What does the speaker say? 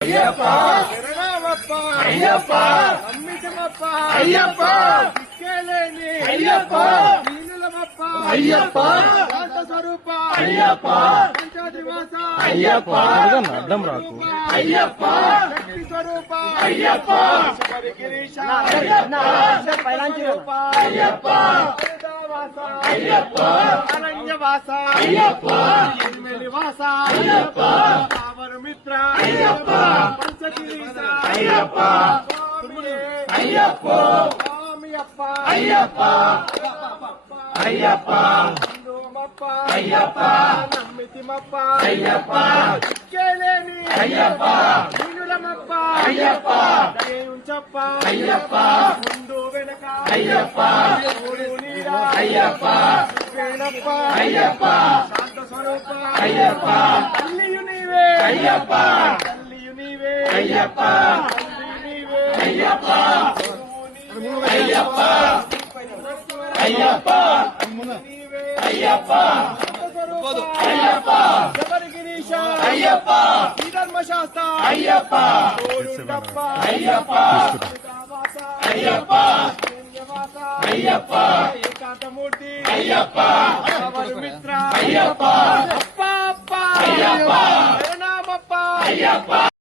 అయ్యప్ప శరణమప్ప అయ్యప్ప నమ్మితమప్ప అయ్యప్ప దిక్కేలేని అయ్యప్ప దీనులమప్ప అయ్యప్ప శాంత స్వరూప అయ్యప్ప పంచాదివాస అయ్యప్ప అడ్డం రాకు అయ్యప్ప శక్తి స్వరూప అయ్యప్ప శబరి గిరీశ అయ్యప్ప అయ్యప్ప అయ్యప్ప అరణ్యవాస అయ్యప్ప ఎనిమిలివాస అయ్యప్ప మిత్ర అయ్యప్ప పంచగిరీశ అయ్యప్ప అయ్యప్ప స్వామియప్ప అయ్యప్ప అయ్యప్ప హిందూమప్ప అయ్యప్ప నమ్మితిమప్ప అయ్యప్ప కేలేని అయ్యప్ప దీనులమప్ప అయ్యప్ప దయయుంచప్ప అయ్యప్ప ముందు వెనక అయ్యప్ప ఊరు నీడ అయ్యప్ప వేణప్ప అయ్యప్ప శాంత స్వరూప అయ్యప్ప తల్లియు నీవే అయ్యప్ప తల్లియు నీవే అయ్యప్ప నీవే అయ్యప్ప అయ్యప్ప అయ్యప్ప అయ్యప్ప అయ్యప్ప శబరి గిరీశ అయ్యప్ప ధర్మశాస్త్ర అయ్యప్ప అయ్యప్ప అయ్యప్ప అయ్యప్ప ఏకాంతమూర్తి అయ్యప్ప మిత్ర అయ్యప్ప అప్ప అయ్యప్ప శరణమప్ప అయ్యప్ప